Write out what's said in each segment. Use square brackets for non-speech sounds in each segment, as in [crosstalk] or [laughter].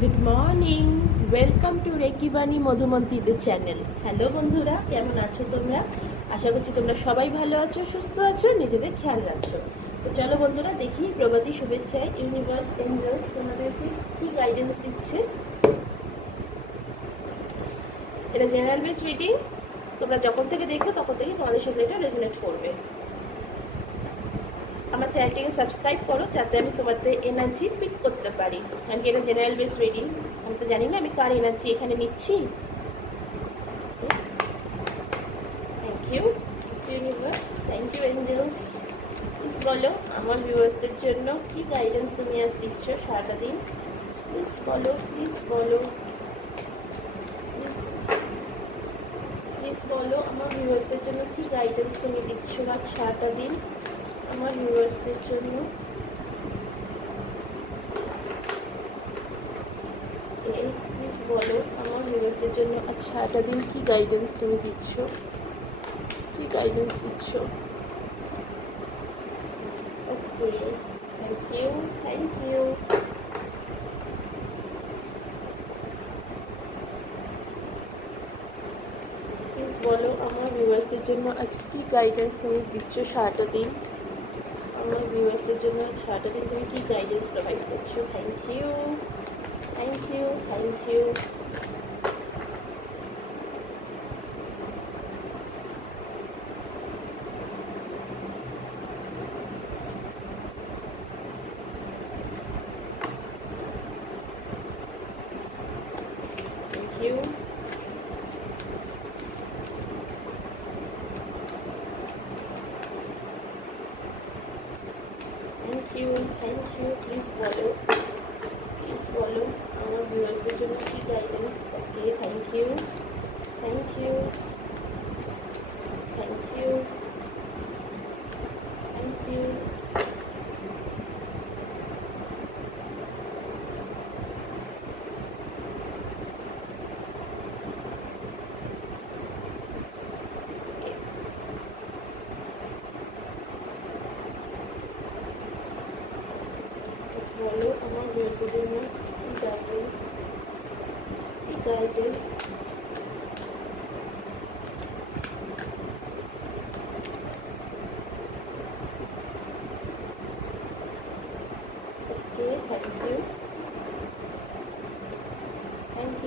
Good morning welcome to রেকিবাণী মধুমন্তীদের channel hello বন্ধুরা, কেমন আছো তোমরা? আশা করছি তোমরা সবাই ভালো আছো, সুস্থ আছো, নিজেদের খেয়াল রাখছো। তো চলো বন্ধুরা, দেখি প্রভাতী শুভেচ্ছায় ইউনিভার্স এঞ্জেলস তোমাদেরকে কি গাইডেন্স দিচ্ছে। এটা জেনারেল বেস রিডিং তোমরা যখন থেকে দেখবে, তখন থেকে তোমাদের সাথে এটা রেজনেট করবে। আমার চ্যানেলটিকে সাবস্ক্রাইব করো যাতে আমি তোমাদের এনার্জি পিক করতে পারি। কারণ কি এটা জেনারেল বেস রিডিং আমি তো জানি না আমি কার এনার্জি এখানে নিচ্ছি। Thank you universe thank you angels please বলো আমার ভিউয়ার্সদের জন্য কি গাইডেন্স তুমি আজ দিচ্ছ সারাটা দিন? প্লিজ বলো প্লিজ বলো প্লিজ বলো আমার ভিউয়ার্সদের জন্য কি গাইডেন্স তুমি দিচ্ছ আজ সারাটা দিন? আমার ভিউয়ার্সদের জন্য। প্লিজ বলো, আমার ভিউয়ার্সদের জন্য আজ সারাটা দিন কি গাইডেন্স তুমি দিচ্ছ? কি গাইডেন্স দিচ্ছ? Okay thank you thank you please বলো, আমার ভিউয়ার্সদের জন্য আজ কি গাইডেন্স তুমি দিচ্ছ সারাটা দিন? আমার ভিউয়ার্সদের জন্য আজ সারাটা দিন। তুমি কি গাইডেন্স প্রোভাইড করছ? Thank you thank you thank you you thank you please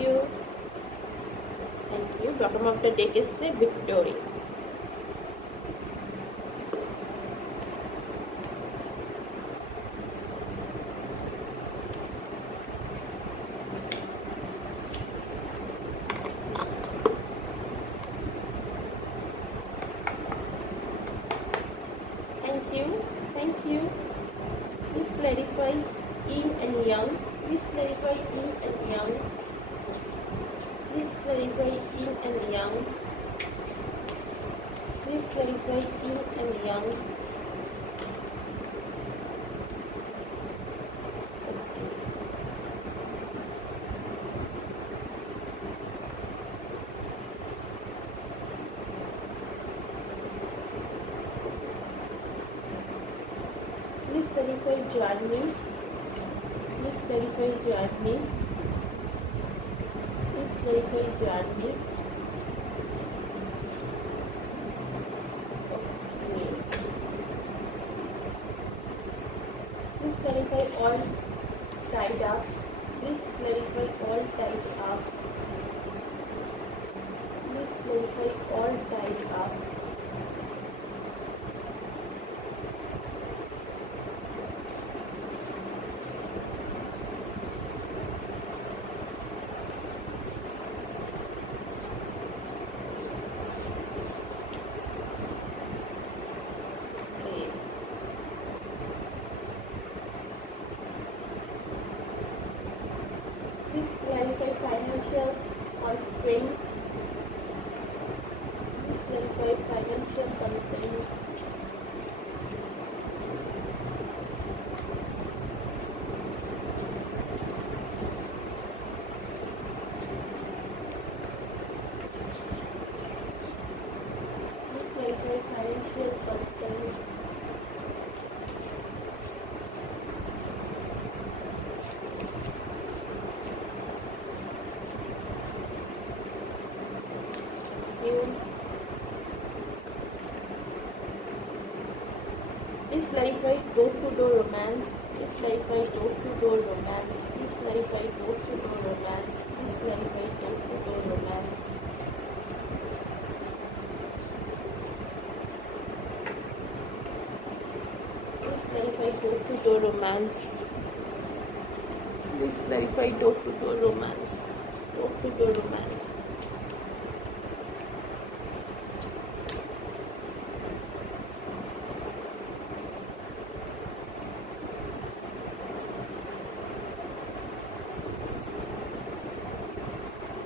you. Thank you bottom of the deck is a victory Please clarify journey. Please clarify journey. Please clarify journey. Financial Constraints door romance. Please clarify door to door romance. Please clarify door to door romance. Please clarify door to door romance. Clarify door to door romance. Please clarify door to door romance. Door to door romance.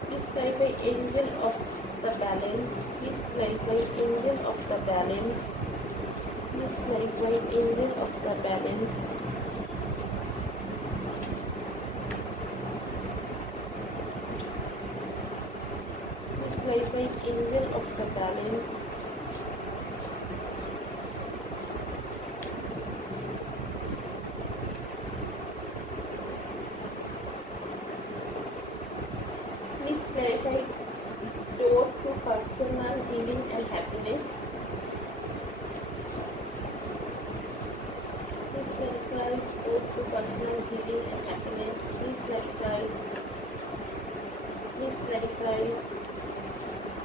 Please clarify angel of the balance. Please clarify angel of the balance. Please clarify angel of the balance. Please clarify angel of the balance. Please clarify door to personal healing and happiness. Please clarify door to personal healing and happiness. Please clarify. Please clarify.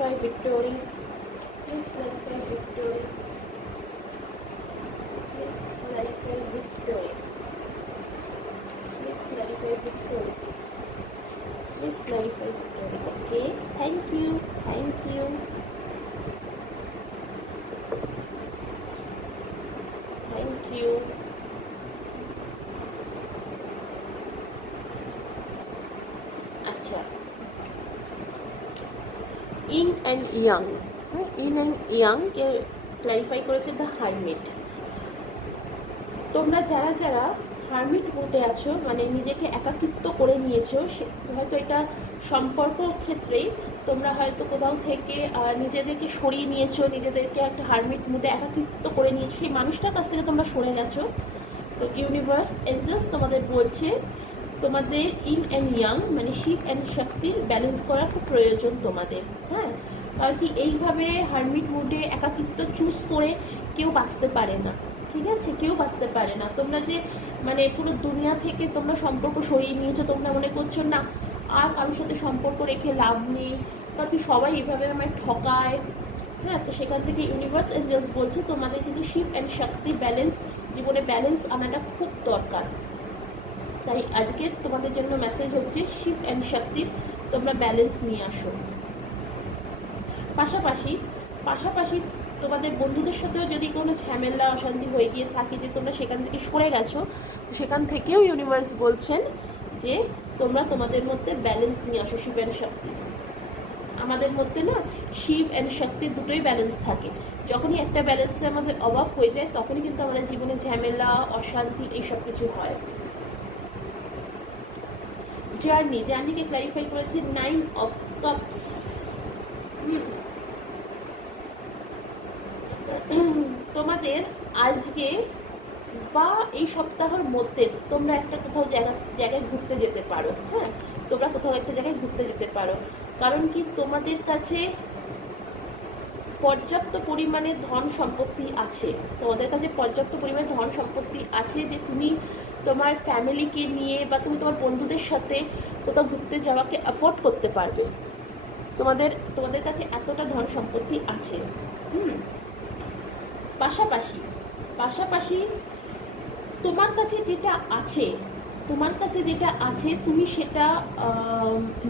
by Victoria. And young in and young K clarify করেছে the hermit তোমরা যারা যারা hermit মোডে আছো মানে নিজেকে একাকিত্ব করে নিয়েছো, সে হয়তো এটা সম্পর্ক ক্ষেত্রেই তোমরা হয়তো কোথাও থেকে নিজেদেরকে সরিয়ে নিয়েছো, নিজেদেরকে একটা হারমিট মোডে একাকিত্ব করে নিয়েছো, সেই মানুষটার কাছ থেকে তোমরা সরে গেছো। তো ইউনিভার্স এঞ্জেলস তোমাদের বলছে তোমাদের ইন অ্যান্ড ইয়াং মানে শিব অ্যান্ড শক্তির ব্যালেন্স করা খুব প্রয়োজন তোমাদের হ্যাঁ? কারণ কি এইভাবে হারমিট মুডে একাকিত্ব চুজ করে কেউ বাঁচতে পারে না, ঠিক আছে? কেউ বাঁচতে পারে না। তোমরা যে মানে পুরো দুনিয়া থেকে তোমরা সম্পর্ক সরিয়ে নিয়েছো, তোমরা মনে করছ, না, আর কারোর সাথে সম্পর্ক রেখে লাভ নেই। কারণ কি সবাই এভাবে আমায় ঠকায় হ্যাঁ? তো সেখান থেকে ইউনিভার্স এঞ্জেলস বলছে, তোমাদের কিন্তু শিব অ্যান্ড শক্তি ব্যালেন্স জীবনে ব্যালেন্স আনাটা খুব দরকার। তাই আজকের তোমাদের জন্য মেসেজ হচ্ছে শিব অ্যান্ড শক্তির তোমরা ব্যালেন্স নিয়ে আসো। পাশাপাশি পাশাপাশি তোমাদের বন্ধুদের সাথেও যদি কোনো ঝামেলা, অশান্তি হয়ে গিয়ে থাকে যে তোমরা সেখান থেকে সরে গেছো, তো সেখান থেকেও ইউনিভার্স বলছেন যে, তোমরা তোমাদের মধ্যে ব্যালেন্স নিয়ে আসো শিব অ্যান্ড শক্তি আমাদের মধ্যে না শিব অ্যান্ড শক্তি দুটোই ব্যালেন্স থাকে। যখনই একটা ব্যালেন্সের আমাদের অভাব হয়ে যায়, তখনই কিন্তু আমাদের জীবনে ঝামেলা, অশান্তি, এইসব কিছু হয়। জার্নি, জার্নিকে ক্লারিফাই করেছে নাইন অফ কাপস তোমাদের আজকে বা এই সপ্তাহের মধ্যে তোমরা একটা কোথাও জায়গা, জায়গায় ঘুরতে যেতে পারো হ্যাঁ? তোমরা কোথাও একটা জায়গায় ঘুরতে যেতে পারো। কারণ কি তোমাদের কাছে পর্যাপ্ত পরিমাণে ধন সম্পত্তি আছে। তোমাদের কাছে পর্যাপ্ত পরিমাণে ধন সম্পত্তি আছে যে তুমি তোমার ফ্যামিলিকে নিয়ে বা তুমি তোমার বন্ধুদের সাথে কোথাও ঘুরতে যাওয়াকে অ্যাফোর্ড করতে পারবে। তোমাদের তোমাদের কাছে এতটা ধন সম্পত্তি আছে। হুম। পাশাপাশি পাশাপাশি তোমার কাছে যেটা আছে, তোমার কাছে যেটা আছে, তুমি সেটা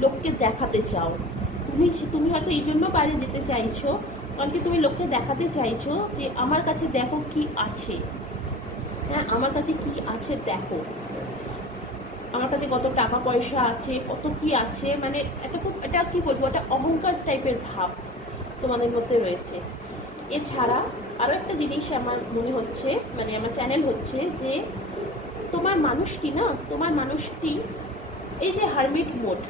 লোককে দেখাতে চাও। তুমি তুমি হয়তো এই জন্য বাইরে যেতে চাইছো কারণ কি তুমি লোককে দেখাতে চাইছো যে আমার কাছে দেখো কি আছে। হ্যাঁ আমার কাছে কি আছে দেখো। আমার কাছে কত টাকা পয়সা আছে, কত কি আছে মানে একটা খুব এটা কি বলব, একটা অহংকার টাইপের ভাব তোমাদের মধ্যে রয়েছে। এছাড়া আরও একটা জিনিস আমার মনে হচ্ছে মানে আমার চ্যানেল হচ্ছে যে তোমার মানুষটি না, তোমার মানুষটি এই যে হারমিট মোড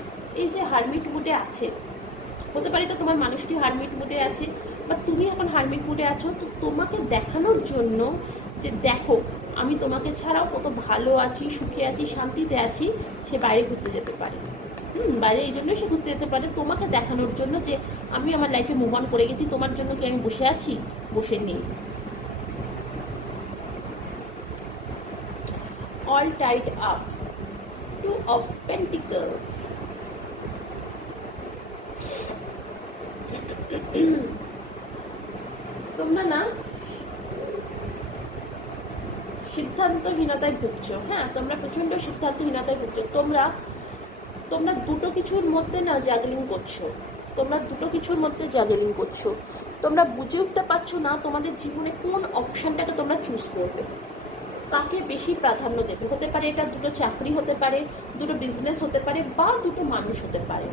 এই যে হারমিট মোডে আছে, হতে পারে এটা তোমার মানুষটি হারমিট মোডে আছে বা তুমি এখন হারমিট মোডে আছো, তো তোমাকে দেখানোর জন্য যে দেখো, আমি তোমাকে ছাড়াও কত ভালো আছি, সুখে আছি, শান্তিতে আছি, সে বাইরে ঘুরতে যেতে পারে হুম, বাইরে এই জন্যই সে ঘুরতে যেতে পারে তোমাকে দেখানোর জন্য যে আমি আমার লাইফে মুভ অন করে গেছি, তোমার জন্য কি আমি বসে আছি বসে নেই all tied up. Two of Pentacles. তোমরা না সিদ্ধান্তহীনতায় ভুগছো হ্যাঁ? তোমরা প্রচণ্ড সিদ্ধান্তহীনতায় ভুগছো। তোমরা তোমরা দুটো কিছুর মধ্যে না জাগলিং করছ। তোমরা দুটো কিছুর মধ্যে জাগলিং করছ। তোমরা বুঝে উঠতে পারছ না তোমাদের জীবনে কোন অপশানটাকে তোমরা চুজ করবে। কাকে বেশি প্রাধান্য দেবে? হতে পারে এটা দুটো চাকরি হতে পারে, দুটো বিজনেস হতে পারে, বা দুটো মানুষ হতে পারে।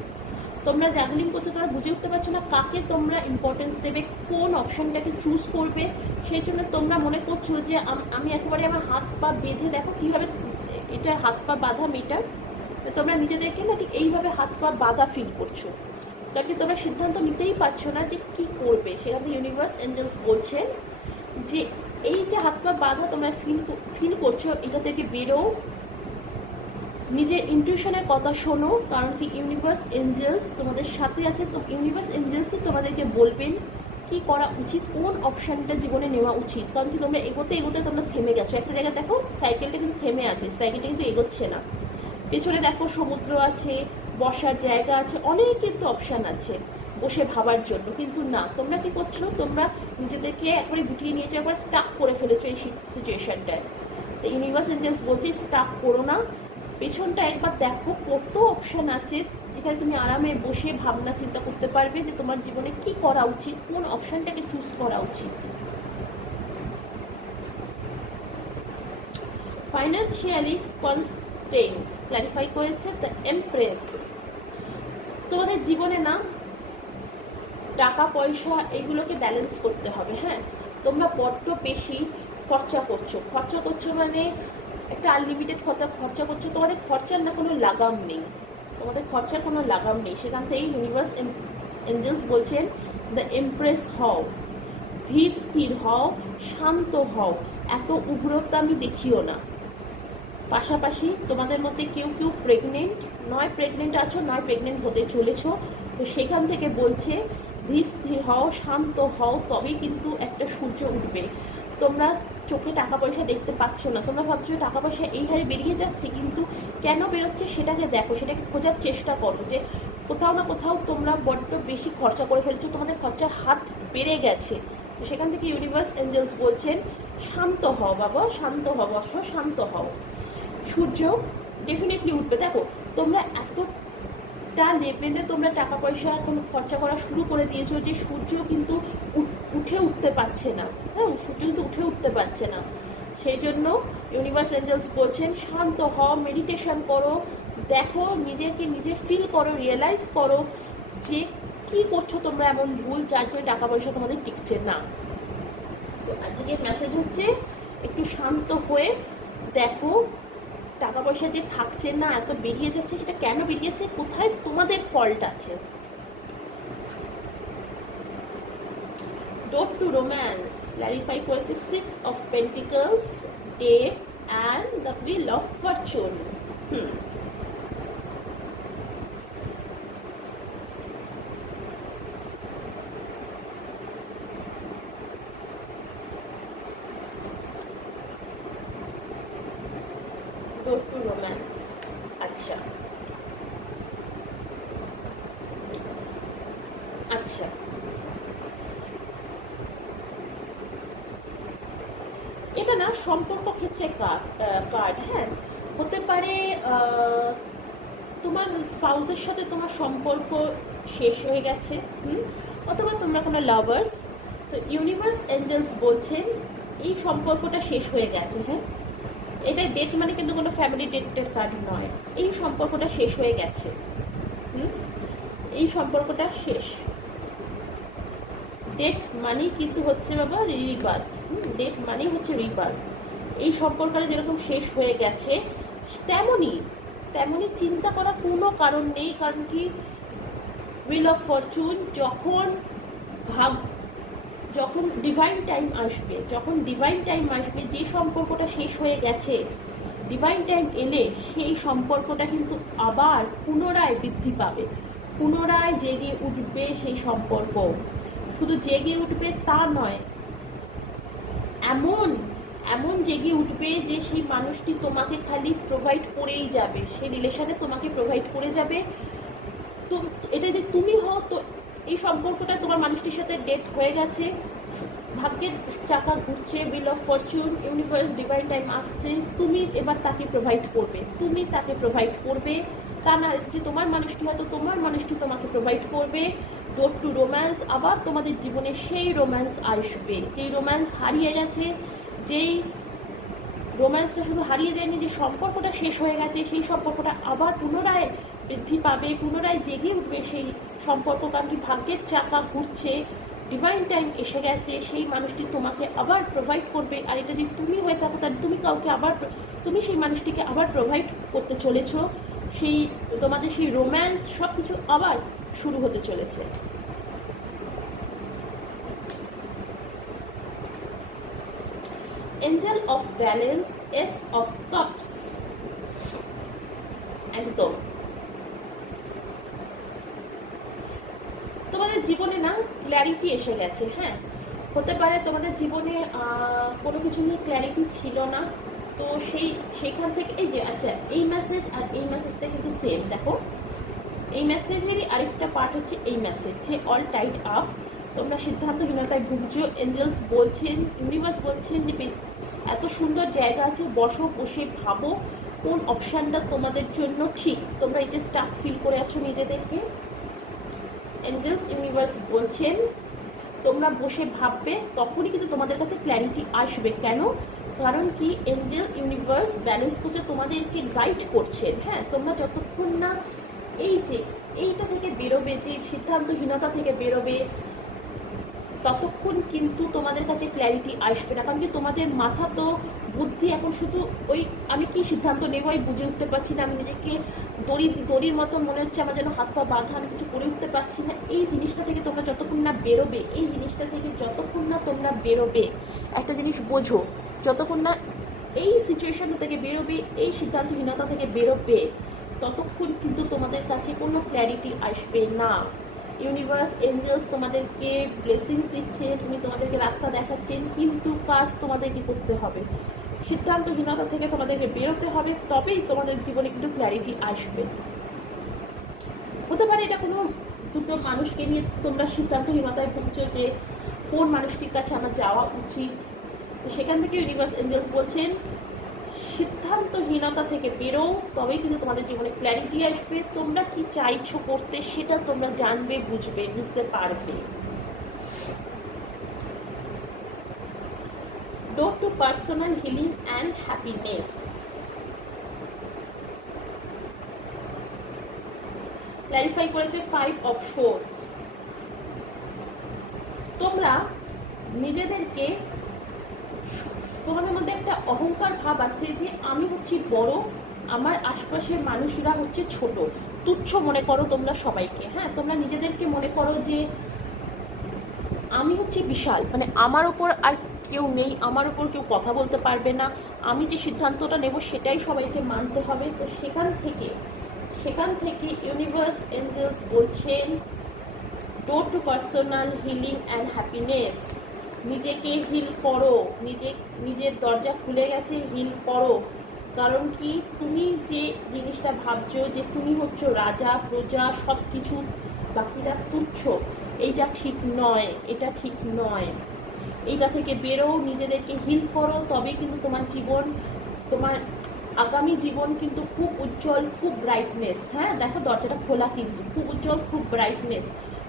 তোমরা জাগলিং করতে তোমরা বুঝে উঠতে পারছ না কাকে তোমরা ইম্পর্টেন্স দেবে, কোন অপশনটাকে চুজ করবে। সেই জন্য তোমরা মনে করছ যে আম- একেবারে আমার হাত পা বেঁধে দেখো কীভাবে এটা হাত পা বাঁধা মেটার তোমরা নিজেদেরকে না ঠিক এইভাবে হাত পা বাঁধা ফিল করছ। কারণ কি তোমরা সিদ্ধান্ত নিতেই পারছ না যে কি করবে। সেখান থেকে ইউনিভার্স এঞ্জেলস বলছেন যে এই যে হাত পা বাঁধা তোমরা ফিল ফিল করছ, এটা থেকে বেরো নিজের ইনটিউশনের কথা শোনো, কারণ কি ইউনিভার্স এঞ্জেলস তোমাদের সাথে আছে, তো ইউনিভার্স এঞ্জেলসই তোমাদেরকে বলবেন কি করা উচিত, কোন অপশানটা জীবনে নেওয়া উচিত। কারণ কি তোমরা এগোতে এগোতে তোমরা থেমে গেছো। একটা জায়গায় দেখো সাইকেলটা কিন্তু থেমে আছে সাইকেলটা কিন্তু এগোচ্ছে না। পেছনে দেখো সমুদ্র আছে, বসার জায়গা আছে, অনেক কিন্তু অপশান আছে বসে ভাবার জন্য। কিন্তু না, তোমরা কি করছ, তোমরা নিজেদেরকে একবারে গুটিয়ে নিয়েছো একবার স্টাক করে ফেলেছো এই সিচুয়েশনটায় তো ইউনিভার্স এঞ্জেলস বলছে স্টাক করো না পেছনটা একবার দেখো, কত অপশান আছে যেখানে তুমি আরামে বসে ভাবনা চিন্তা করতে পারবে যে তোমার জীবনে কি করা উচিত, কোন অপশানটাকে চুজ করা উচিত। ফাইন্যান্সিয়ালি কনস্টেন্ট ক্ল্যারিফাই করেছে দ্য এমপ্রেস তোমাদের জীবনে না, টাকা, পয়সা এগুলোকে ব্যালেন্স করতে হবে হ্যাঁ? তোমরা বড্ড বেশি খরচা করছ। খরচা করছ মানে একটা আনলিমিটেড খরচা খরচা করছ। তোমাদের খরচার না কোনো লাগাম নেই। তোমাদের খরচার কোনো লাগাম নেই। সেখান থেকেই ইউনিভার্স এঞ্জেলস বলছেন দ্য এমপ্রেস হও, ধীর স্থির হও, শান্ত হও। এত উগ্রতা আমি দেখিও না। পাশাপাশি তোমাদের মধ্যে কেউ কেউ প্রেগনেন্ট নয় প্রেগনেন্ট আছো, নয় প্রেগনেন্ট হতে চলেছো। তো সেখান থেকে বলছে, ধীর স্থির হও, শান্ত হও, তবেই কিন্তু একটা সূর্য উঠবে। তোমরা চোখে টাকা পয়সা দেখতে পাচ্ছ না। তোমরা ভাবছ টাকা পয়সা এই হারে বেরিয়ে যাচ্ছে, কিন্তু কেন বেরোচ্ছে সেটাকে দেখো, সেটাকে খোঁজার চেষ্টা করো যে কোথাও না কোথাও তোমরা বড্ড বেশি খরচা করে ফেলছো, তোমাদের খরচার হাত বেড়ে গেছে। তো সেখান থেকে ইউনিভার্স এঞ্জেলস বলছেন, শান্ত হও বাবা, শান্ত হও বর্ষ শান্ত হও। সূর্য ডেফিনেটলি উঠবে। দেখো, তোমরা এতটা লেভেলে তোমরা টাকা পয়সা এখন খরচা করা শুরু করে দিয়েছ যে সূর্য কিন্তু উঠ- উঠে উঠতে পারছে না। হ্যাঁ সূর্য উঠে উঠতে পারছে না। সেই জন্য ইউনিভার্স এঞ্জেলস বলছেন, শান্ত হও মেডিটেশন করো, দেখো, নিজেকে নিজে ফিল করো রিয়েলাইজ করো যে কি করছ তোমরা এমন ভুল, যার জন্য টাকা পয়সা তোমাদের টিকছে না। তো আজকের মেসেজ হচ্ছে, একটু শান্ত হয়ে দেখো, টাকা পয়সা যে থাকছে না, এত বেরিয়ে যাচ্ছে, সেটা কেন বেরিয়ে যাচ্ছে কোথায় তোমাদের ফল্ট আছে? ডোট টু রোম্যান্স ক্ল্যারিফাই করেছে six of pentacles day and the wheel of fortune hmm door to romance আচ্ছা আচ্ছা এটা না সম্পর্ক ক্ষেত্রে কার্ড হ্যাঁ হতে পারে আহ, তোমার স্পাউসের সাথে তোমার সম্পর্ক শেষ হয়ে গেছে? অথবা তোমরা কোনো লাভার্স তো ইউনিভার্স এঞ্জেলস বলছেন এই সম্পর্কটা শেষ হয়ে গেছে হ্যাঁ? এটা ডেট মানে কিন্তু কোনো ফ্যামিলি ডেটের কার্ড নয়। এই সম্পর্কটা শেষ হয়ে গেছে, হুম? এই সম্পর্কটা শেষ। ডেট মানেই কিন্তু হচ্ছে বাবা রিবার্থ ডেট মানেই হচ্ছে রিবার্থ এই সম্পর্কটা যেরকম শেষ হয়ে গেছে, তেমনই তেমনই চিন্তা করার কোনো কারণ নেই, কারণ কি উইল অফ ফরচুন যখন ভাব যখন ডিভাইন টাইম আসবে, যখন ডিভাইন টাইম আসবে, যে সম্পর্কটা শেষ হয়ে গেছে ডিভাইন টাইম এলে সেই সম্পর্কটা কিন্তু আবার পুনরায় বৃদ্ধি পাবে, পুনরায় জেগে উঠবে সেই সম্পর্ক। শুধু জেগে উঠবে তা নয়, এমন এমন জেগে উঠবে যে সেই মানুষটি তোমাকে খালি প্রোভাইড করেই যাবে। সেই রিলেশনে তোমাকে প্রোভাইড করে যাবে। তো এটা যদি তুমি হও, তো এই সম্পর্কটা তোমার মানুষটির সাথে ডেট হয়ে গেছে। ভাগ্যের চাকা ঘুরছে wheel of fortune universe divine time আসছে। তুমি এবার তাকে প্রোভাইড করবে। তুমি তাকে প্রোভাইড করবে। তা না যে তোমার মানুষটি হয়তো তোমার মানুষটি তোমাকে প্রোভাইড করবে। ডোর টু রোম্যান্স আবার তোমাদের জীবনে সেই রোম্যান্স আসবে। যেই রোম্যান্স হারিয়ে গেছে যেই রোম্যান্সটা শুধু হারিয়ে যায়নি, যে সম্পর্কটা শেষ হয়ে গেছে, সেই সম্পর্কটা আবার পুনরায় বৃদ্ধি পাবে, পুনরায় জেগে উঠবে, সেই সম্পর্ক কারণ কি ভাগ্যের চাকা ঘুরছে ডিভাইন টাইম এসে গেছে, সেই মানুষটি তোমাকে আবার প্রোভাইড করবে। আর এটা যদি তুমি হয়ে থাকো, তাহলে তুমি কাউকে আবার তুমি সেই মানুষটিকে আবার প্রোভাইড করতে চলেছো। সেই তোমাদের সেই রোম্যান্স সব কিছু আবার শুরু হতে চলেছে। Angel of balance ace of cups একদম। তোমাদের জীবনে না ক্ল্যারিটি এসে গেছে হ্যাঁ? হতে পারে তোমাদের জীবনে কোনো কিছু নিয়ে ক্ল্যারিটি ছিল না, তো সেই সেখান থেকে এই যে আচ্ছা এই মেসেজ আর এই মেসেজটা কিন্তু সেম দেখো। এই মেসেজেরই আরেকটা পার্ট হচ্ছে এই মেসেজ যে অল টাইট আপ তোমরা সিদ্ধান্তহীনতায় ভুগছো। এঞ্জেলস বলছেন ইউনিভার্স বলছেন যে এত সুন্দর জায়গা আছে, বসো, বসে ভাবো, কোন অপশানটা তোমাদের জন্য ঠিক? তোমরা এই যে স্টাক ফিল করে আছো নিজেদেরকে। এঞ্জেলস ইউনিভার্স বলছেন, তোমরা বসে ভাববে, তখনই কিন্তু তোমাদের কাছে ক্ল্যারিটি আসবে। কেন? কারণ কি? এঞ্জেল ইউনিভার্স ব্যালেন্স করছে, তোমাদেরকে গাইড করছেন। হ্যাঁ তোমরা যতক্ষণ না এই যে, এইটা থেকে বেরোবে, যে সিদ্ধান্তহীনতা থেকে বেরোবে ততক্ষণ কিন্তু তোমাদের কাছে ক্ল্যারিটি আসবে না। কারণ কি তোমাদের মাথা তো বুদ্ধি এখন শুধু ওই আমি কি সিদ্ধান্ত নেব আমি বুঝে উঠতে পারছি না, আমি নিজেকে দড়ি, দড়ির মতো মনে হচ্ছে আমার যেন হাত পা বাঁধা, আমি কিছু করে উঠতে পারছি না। এই জিনিসটা থেকে তোমরা যতক্ষণ না বেরোবে, এই জিনিসটা থেকে যতক্ষণ না তোমরা বেরোবে, একটা জিনিস বোঝো, যতক্ষণ না এই সিচুয়েশন থেকে বেরোবে, এই সিদ্ধান্তহীনতা থেকে বেরোবে, ততক্ষণ কিন্তু তোমাদের কাছে কোনো ক্ল্যারিটি আসবে না। ইউনিভার্স এঞ্জেলস তোমাদেরকে ব্লেসিংস দিচ্ছেন উনি তোমাদেরকে রাস্তা দেখাচ্ছেন, কিন্তু কাজ তোমাদেরকে করতে হবে। সিদ্ধান্তহীনতা থেকে তোমাদেরকে বেরোতে হবে, তবেই তোমাদের জীবনে একটু ক্ল্যারিটি আসবে। হতে পারে এটা কোনো দুটো মানুষকে নিয়ে তোমরা সিদ্ধান্তহীনতায় ভুগছো যে কোন মানুষটির কাছে আমার যাওয়া উচিত। তো সেখান থেকে ইউনিভার্স এঞ্জেলস বলছেন সিদ্ধান্তহীনতা থেকে বেরো তবেই কিন্তু তোমাদের জীবনে ক্ল্যারিটি আসবে। তোমরা কি চাইছো করতে সেটা তোমরা জানবে, বুঝবে, বুঝতে পারবে। Door to personal healing and happiness clarify করেছে ফাইভ অফ শোর্টস তোমরা নিজেদেরকে তোমাদের মধ্যে একটা অহংকার ভাব আছে যে আমি হচ্ছি বড়, আমার আশপাশের মানুষরা হচ্ছে ছোট। তুচ্ছ মনে করো তোমরা সবাইকে হ্যাঁ? তোমরা নিজেদেরকে মনে করো যে আমি হচ্ছে বিশাল মানে আমার ওপর আর কেউ নেই, আমার ওপর কেউ কথা বলতে পারবে না। আমি যে সিদ্ধান্তটা নেব সেটাই সবাইকে মানতে হবে। তো সেখান থেকে সেখান থেকে ইউনিভার্স এঞ্জেলস বলছেন door to personal healing and happiness নিজেকে হিল করো, নিজে, নিজের দরজা খুলে গেছে হিল করো। কারণ কি? তুমি যে জিনিসটা ভাবছ যে তুমি হচ্ছ রাজা, প্রজা সব কিছু বাকিরা তুচ্ছ, এইটা ঠিক নয়, এটা ঠিক নয়। এইটা থেকে বেরো নিজেদেরকে হিল করো তবে কিন্তু তোমার জীবন, তোমার আগামী জীবন কিন্তু খুব উজ্জ্বল, খুব ব্রাইটনেস হ্যাঁ দেখো দরজাটা খোলা কিন্তু, খুব উজ্জ্বল, খুব ব্রাইটনেস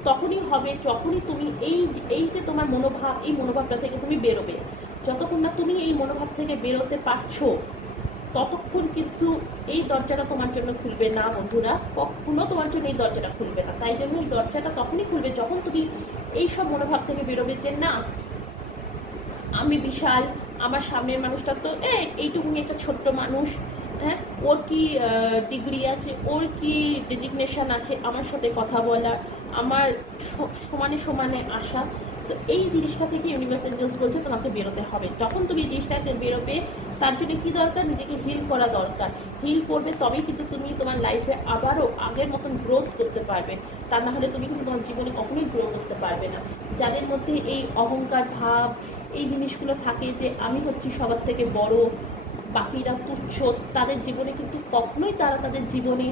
তখনই হবে, যখনই তুমি এই এই যে তোমার মনোভাব, এই মনোভাবটা থেকে তুমি বেরোবে। যতক্ষণ না তুমি এই মনোভাব থেকে বেরোতে পারছ, ততক্ষণ কিন্তু এই দরজাটা তোমার জন্য খুলবে না, বন্ধুরা। কখনো তোমার জন্য এই দরজাটা খুলবে না। তাই জন্য এই দরজাটা তখনই খুলবে যখন তুমি এই সব মনোভাব থেকে বেরোবে যে, না, আমি বিশাল, আমার সামনের মানুষটা তো এ এইটুকুনি একটা ছোট্ট মানুষ হ্যাঁ ওর কি ডিগ্রি আছে, ওর কি ডেজিগনেশন আছে, আমার সাথে কথা বলার, আমার সমানে সমানে আসা, তো এই জিনিসটা থেকে ইউনিভার্স এঞ্জেলস বলছে তোমাকে বেরোতে হবে। যখন তুমি এই জিনিসটাকে বেরোবে, তার জন্য কী দরকার? নিজেকে হিল করা দরকার। হিল করবে তবেই কিন্তু তুমি তোমার লাইফে আবারও আগের মতন গ্রোথ করতে পারবে। তা না হলে তুমি কিন্তু তোমার জীবনে কখনোই গ্রো করতে পারবে না। যাদের মধ্যে এই অহংকার ভাব, এই জিনিসগুলো থাকে যে, আমি হচ্ছি সবার থেকে বড় বাকিরা তুচ্ছ, তাদের জীবনে কিন্তু কখনোই তারা তাদের জীবনে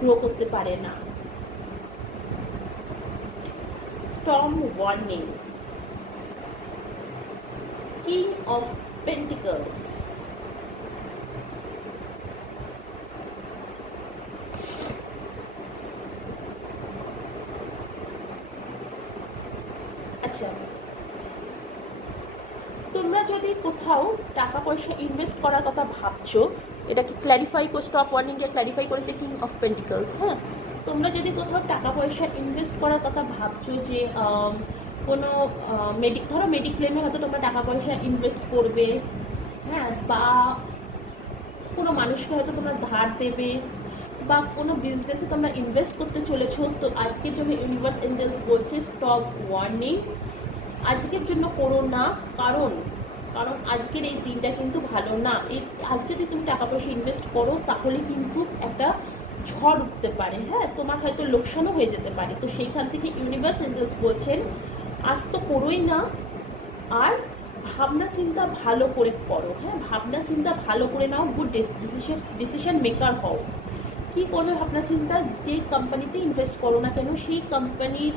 গ্রো করতে পারে না। Storm warning king of pentacles আচ্ছা তোমরা যদি কোথাও টাকা পয়সা ইনভেস্ট করার কথা ভাবছ এটাকে ক্ল্যারিফাই করে স্টপ ওয়ার্নিংকে ক্ল্যারিফাই করেছে কিং অফ পেন্টিকলস হ্যাঁ? তোমরা যদি কোথাও টাকা পয়সা ইনভেস্ট করার কথা ভাবছ যে কোনো মেডি ধরো মেডিক্লেমে হয়তো তোমরা টাকা পয়সা ইনভেস্ট করবে হ্যাঁ? বা কোনো মানুষকে হয়তো তোমরা ধার দেবে, বা কোনো বিজনেসে তোমরা ইনভেস্ট করতে চলেছো, তো আজকের জন্য ইউনিভার্স এঞ্জেলস বলছে স্টপ ওয়ার্নিং আজকের জন্য করো না, কারণ কারণ আজকের এই দিনটা কিন্তু ভালো না। এই আজ যদি তুমি টাকা পয়সা ইনভেস্ট করো, তাহলে কিন্তু একটা ঝড় উঠতে পারে হ্যাঁ? তোমার হয়তো লোকসানও হয়ে যেতে পারে। তো সেইখান থেকে ইউনিভার্স এঞ্জেলস বলছেন, আজ তো করোই না, আর ভাবনা চিন্তা ভালো করে করো হ্যাঁ? ভাবনা চিন্তা ভালো করে নাও গুড ডিসিশন ডিসিশন মেকার হও। কি করবে ভাবনা চিন্তা? যে কোম্পানিতে ইনভেস্ট করো না কেন, সেই কোম্পানির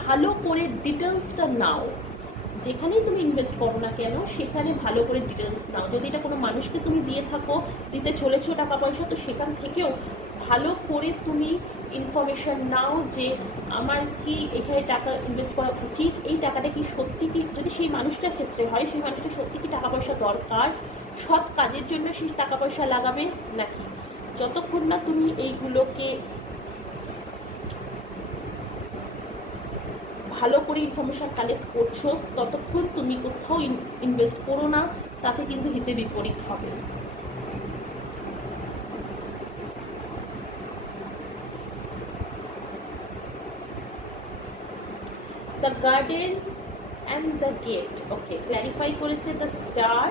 ভালো করে ডিটেলসটা নাও। যেখানেই তুমি ইনভেস্ট করো না কেন, সেখানে ভালো করে ডিটেলস নাও। যদি এটা কোনো মানুষকে তুমি দিয়ে থাকো, দিতে চলেছো টাকা পয়সা তো সেখান থেকেও ভালো করে তুমি ইনফরমেশন নাও যে আমার কি এখানে টাকা ইনভেস্ট করা উচিত, এই টাকাটা কি সত্যি কি, যদি সেই মানুষটার ক্ষেত্রে হয়, সেই মানুষটা সত্যি কি টাকা পয়সা দরকার? সৎ কাজের জন্য সেই টাকা পয়সা লাগাবে নাকি? যতক্ষণ না তুমি এইগুলোকে ভালো করে ইনফরমেশন কালেক্ট করছ, ততক্ষণ তুমি কোথাও ইনভেস্ট করো না, তাতে কিন্তু হিতে বিপরীত হবে। The garden and the gate okay clarify করেছে the star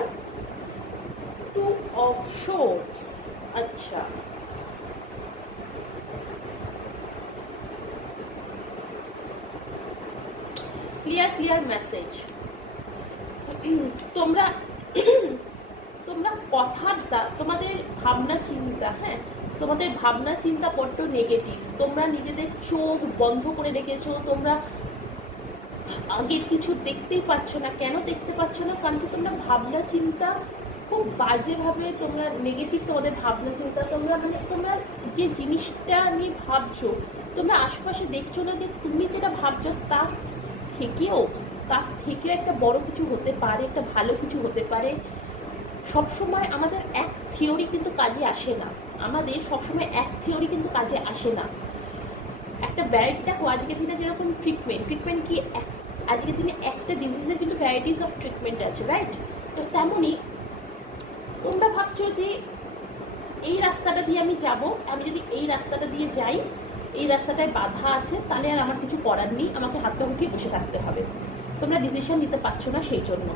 two of shorts আচ্ছা। ক্লিয়ার ক্লিয়ার মেসেজ তোমরা [clears throat] তোমরা কথার তোমাদের ভাবনা চিন্তা হ্যাঁ? তোমাদের ভাবনা চিন্তা বড্ড নেগেটিভ তোমরা নিজেদের চোখ বন্ধ করে রেখেছো। তোমরা আগের কিছু দেখতেই পাচ্ছ না। কেন দেখতে পাচ্ছ না? কারণ কি তোমরা ভাবনা চিন্তা খুব বাজেভাবে তোমরা নেগেটিভ তোমাদের ভাবনা চিন্তা, তোমরা মানে তোমরা যে জিনিসটা নিয়ে ভাবছ, তোমরা আশপাশে দেখছ না যে তুমি যেটা ভাবছ তার থেকেও তার থেকেও একটা বড় কিছু হতে পারে, একটা ভালো কিছু হতে পারে। সবসময় আমাদের এক থিওরি কিন্তু কাজে আসে না। আমাদের সবসময় এক থিওরি কিন্তু কাজে আসে না। একটা ব্যারেট দেখো, আজকের দিনে যেরকম ট্রিটমেন্ট ট্রিটমেন্ট কি এক- আজকের দিনে একটা ডিজিজের কিন্তু ভ্যারাইটিস অফ ট্রিটমেন্ট আছে রাইট তো তেমনই তোমরা ভাবছ যে এই রাস্তাটা দিয়ে আমি যাব, আমি যদি এই রাস্তাটা দিয়ে যাই এই রাস্তাটায় বাধা আছে, তাহলে আর আমার কিছু করার নেই, আমাকে হাত পা গুটিয়ে বসে থাকতে হবে। তোমরা ডিসিশন নিতে পারছ না সেই জন্য।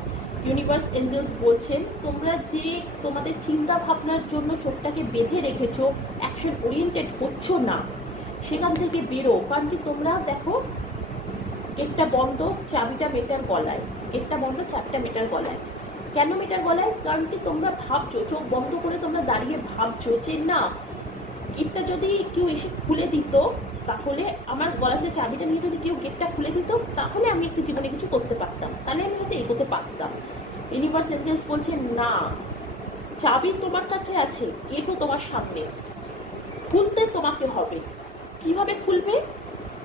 ইউনিভার্স এঞ্জেলস বলছেন, তোমরা যে তোমাদের চিন্তা ভাবনার জন্য চোখটাকে বেঁধে রেখেছো অ্যাকশন ওরিয়েন্টেড হচ্ছ না। সেখান থেকে বেরো, কারণ কি তোমরা দেখো গেটটা বন্ধ চাবিটা মেটার গলায় গেটটা বন্ধ চাবিটা মেটার গলায়। কেন মিটার গলায়? কারণ কি তোমরা ভাবছ, চোখ বন্ধ করে তোমরা দাঁড়িয়ে ভাবছ যে না গেটটা যদি কেউ এসে খুলে দিত, তাহলে আমার গলা থেকে চাবিটা নিয়ে যদি কেউ গেটটা খুলে দিত, তাহলে আমি একটু জীবনে কিছু করতে পারতাম। তাহলে আমি হয়তো এগোতে পারতাম। ইউনিভার্স এঞ্জেলস বলছে না, চাবি তোমার কাছে আছে, গেটও তোমার সামনে। খুলতে তোমাকে হবে। কীভাবে খুলবে?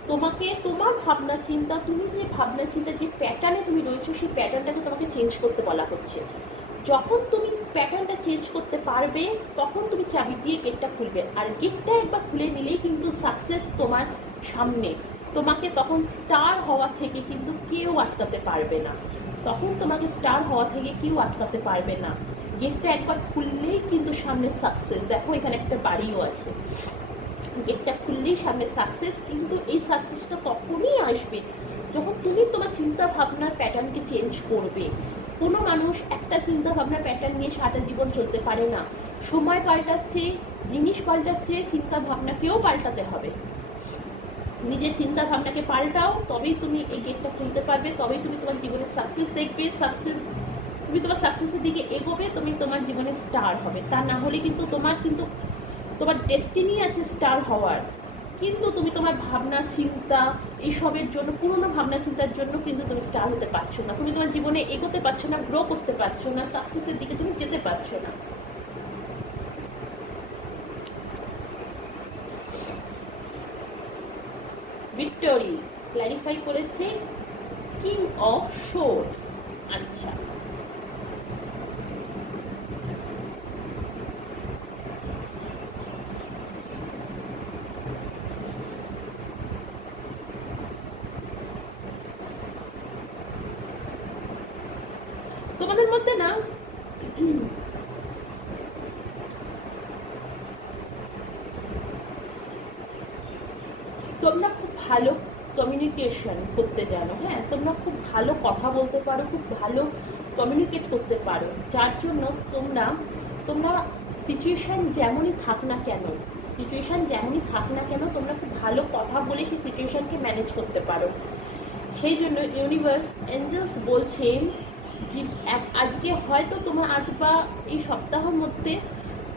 তোমাকে তোমার ভাবনা চিন্তা, তুমি যে ভাবনা চিন্তা, যে প্যাটার্নে তুমি রয়েছো, সেই প্যাটার্নটাকে তোমাকে চেঞ্জ করতে বলা হচ্ছে। যখন তুমি প্যাটার্নটা চেঞ্জ করতে পারবে, তখন তুমি চাবি দিয়ে গেটটা খুলবে। আর গেটটা একবার খুলে নিলেই কিন্তু সাকসেস তোমার সামনে। তোমাকে তখন স্টার হওয়া থেকে কিন্তু কেউ আটকাতে পারবে না। তখন তোমাকে স্টার হওয়া থেকে কেউ আটকাতে পারবে না। গেটটা একবার খুললেই কিন্তু সামনে সাকসেস দেখো এখানে একটা বাড়িও আছে। গেটটা খুললেই সামনে সাকসেস কিন্তু এই সাকসেসটা তখনই আসবে যখন তুমি তোমার চিন্তা ভাবনার প্যাটার্নকে চেঞ্জ করবে। কোনো মানুষ একটা চিন্তা ভাবনার প্যাটার্ন নিয়ে সারাটা জীবন চলতে পারে না। সময় পাল্টাচ্ছে, জিনিস পাল্টাচ্ছে চিন্তা ভাবনাকেও পাল্টাতে হবে। নিজের চিন্তা ভাবনাকে পাল্টাও, তবেই তুমি এই গেটটা খুলতে পারবে, তবেই তুমি তোমার জীবনে সাকসেস দেখবে সাকসেস তুমি তোমার সাকসেসের দিকে এগোবে, তুমি তোমার জীবনে স্টার হবে। তা না হলে কিন্তু তোমার কিন্তু তোমার ডেস্টিনি আছে স্টার হওয়ার। কিন্তু তুমি তোমার ভাবনা, চিন্তা, এইসবের জন্য, পুরনো ভাবনা, চিন্তার জন্য কিন্তু তুমি স্টার হতে পারছ না। তুমি তোমার জীবনে এগোতে পারছ না গ্রো করতে পারছ না সাকসেসের দিকে তুমি যেতে পারছ না। ভিক্টোরি ক্ল্যারিফাই করেছে কিং অফ শোর্টস আচ্ছা তোমাদের মধ্যে না তোমরা খুব ভালো কমিউনিকেশন করতে জানো হ্যাঁ তোমরা খুব ভালো কথা বলতে পারো, খুব ভালো কমিউনিকেট করতে পারো। যার জন্য তোমরা তোমরা সিচুয়েশন যেমনই থাক না কেন সিচুয়েশন যেমনই থাক না কেন, তোমরা খুব ভালো কথা বলে সেই সিচুয়েশনকে ম্যানেজ করতে পারো। সেই জন্য ইউনিভার্স এঞ্জেলস বলছেন যে আজকে হয়তো তোমার আজ বা এই সপ্তাহের মধ্যে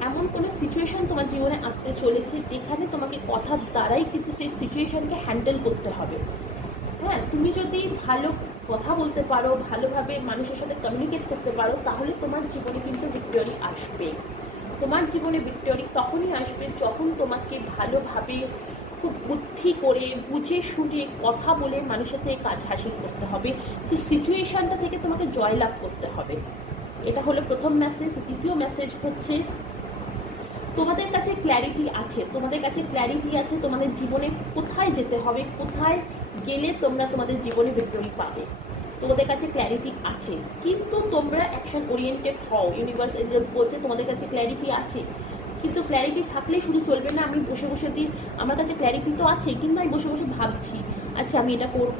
এমন কোনো সিচুয়েশন তোমার জীবনে আসতে চলেছে যেখানে তোমাকে কথার দ্বারাই কিন্তু সেই সিচুয়েশনকে হ্যান্ডেল করতে হবে। হ্যাঁ তুমি যদি ভালো কথা বলতে পারো, ভালোভাবে মানুষের সাথে কমিউনিকেট করতে পারো, তাহলে তোমার জীবনে কিন্তু ভিক্টোরি আসবে। তোমার জীবনে ভিক্টোরি তখনই আসবে যখন তোমাকে ভালোভাবে খুব বুদ্ধি করে, বুঝে শুনে কথা বলে মানুষের থেকে কাজ হাসিল করতে হবে। সেই সিচুয়েশানটা থেকে তোমাকে জয়লাভ করতে হবে। এটা হলো প্রথম মেসেজ দ্বিতীয় মেসেজ হচ্ছে, তোমাদের কাছে ক্ল্যারিটি আছে। তোমাদের কাছে ক্ল্যারিটি আছে তোমাদের জীবনে কোথায় যেতে হবে, কোথায় গেলে তোমরা তোমাদের জীবনে ভিক্টোরি পাবে। তোমাদের কাছে ক্ল্যারিটি আছে। কিন্তু তোমরা অ্যাকশন ওরিয়েন্টেড হও। ইউনিভার্স এঞ্জেলস বলছে, তোমাদের কাছে ক্ল্যারিটি আছে। কিন্তু ক্ল্যারিটি থাকলে শুধু চলবে না। আমি বসে বসে দিই আমার কাছে ক্ল্যারিটি তো আছে, কিন্তু আমি বসে বসে ভাবছি আচ্ছা আমি এটা করব,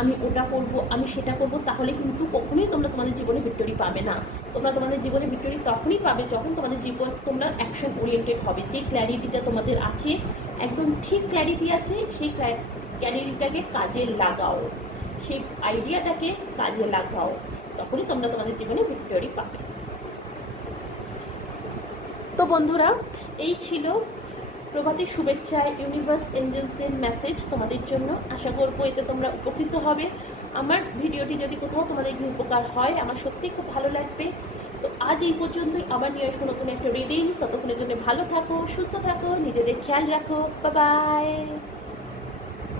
আমি ওটা করব, আমি সেটা করব। তাহলে কিন্তু কখনোই তোমরা তোমাদের জীবনে ভিক্টোরি পাবে না। তোমরা তোমাদের জীবনে ভিক্টোরি তখনই পাবে যখন তোমাদের জীবন, তোমরা অ্যাকশন ওরিয়েন্টেড হবে। যে ক্ল্যারিটিটা তোমাদের আছে, একদম ঠিক ক্ল্যারিটি আছে, সেই ক্ল্যারিটিটাকে কাজে লাগাও। সেই আইডিয়াটাকে কাজে লাগাও। তখনই তোমরা তোমাদের জীবনে ভিক্টোরি পাবে। তো বন্ধুরা, এই ছিল প্রভাতী শুভেচ্ছা ইউনিভার্স এঞ্জেলসদের মেসেজ তোমাদের জন্য। আশা করব এতে তোমরা উপকৃত হবে। আমার ভিডিওটি যদি কোথাও তোমাদের উপকার হয়, আমার সত্যি খুব ভালো লাগবে। তো আজ এই পর্যন্তই। আবার নিয়ে আসব নতুন একটা রিডিং ততক্ষণের জন্য ভালো থাকো, সুস্থ থাকো, নিজেদের খেয়াল রাখো। বা বাই